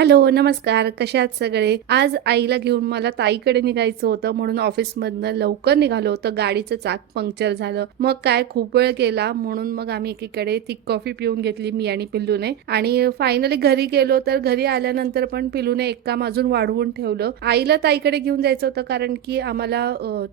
Hello नमस्कार. कशा आहात सगळे? आज आईला घेऊन मला ताईकडे निघायचं होतं म्हणून ऑफिसमधनं लवकर निघालो होतं. गाडीचं चाक पंक्चर झालं. मग काय? खूप वेळ गेला म्हणून मग आम्ही एकीकडे ती कॉफी पिऊन घेतली मी आणि पिल्लूने. आणि फायनली घरी गेलो तर घरी आल्यानंतर पण पिल्लूने एक काम अजून वाढवून ठेवलं. आईला ताईकडे घेऊन जायचं होतं कारण की आम्हाला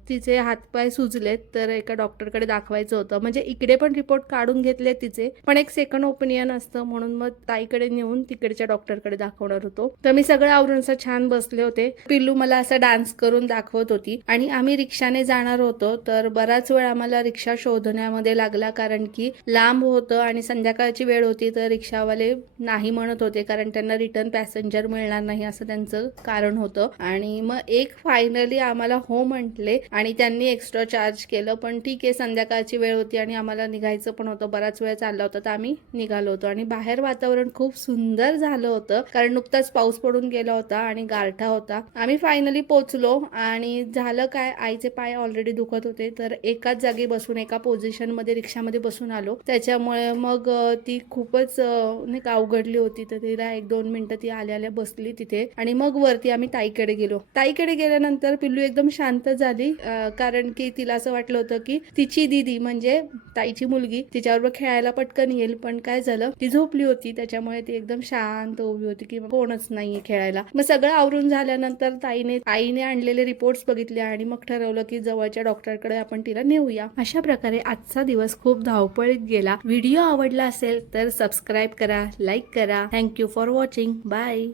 तिचे हातपाय सुजलेत तर एका डॉक्टरकडे दाखवायचं होतं. म्हणजे इकडे पण रिपोर्ट काढून घेतले तिचे. पण एक सेकंड ओपिनियन असतं म्हणून मग ताईकडे नेऊन तिकडच्या डॉक्टरकडे करणार होतो. तर मी सगळं आवरून असं छान बसले होते. पिल्लू मला असं डान्स करून दाखवत होती. आणि आम्ही रिक्षाने जाणार होतो. तर बराच वेळ आम्हाला रिक्षा शोधण्यामध्ये लागला. कारण की लांब होतं आणि संध्याकाळची वेळ होती. तर रिक्षावाले नाही म्हणत होते. कारण त्यांना रिटर्न पॅसेंजर मिळणार नाही असं त्यांचं कारण होतं. आणि मग एक फायनली आम्हाला हो म्हटले. आणि त्यांनी एक्स्ट्रा चार्ज केलं. पण ठीक आहे संध्याकाळची वेळ होती आणि आम्हाला निघायचं पण होतं. बराच वेळ चालला होता तर आम्ही निघालो होतो. आणि बाहेर वातावरण खूप सुंदर झालं होतं. कारण नुकताच पाऊस पडून गेला होता आणि गारठा होता. आम्ही फायनली पोचलो आणि झालं काय आईचे पाय ऑलरेडी दुखत होते. तर एकाच जागी बसून एका पोझिशनमध्ये रिक्षामध्ये बसून आलो. त्याच्यामुळे मग ती खूपच नाही का अवघडली होती. तर तिला एक दोन मिनिटं ती आल्या आल्या बसली तिथे. आणि मग वरती आम्ही ताईकडे गेलो. ताईकडे गेल्यानंतर पिल्लू एकदम शांत झाली कारण की तिला असं वाटलं होतं की तिची दिदी म्हणजे ताईची मुलगी तिच्याबरोबर खेळायला पटकन येईल. पण काय झालं ती झोपली होती. त्याच्यामुळे ती एकदम शांत उभी होती की कोणच नाहीये खेळायला. मग सगळं आवरून झाल्यानंतर ताईने आईने आणलेले रिपोर्ट्स बघितले आणि मग ठरवलं की जवळच्या डॉक्टरकडे आपण तिला नेऊया. अशा प्रकारे आजचा दिवस खूप धावपळीत गेला. व्हिडिओ आवडला असेल तर सबस्क्राईब करा लाईक करा. Thank you for watching bye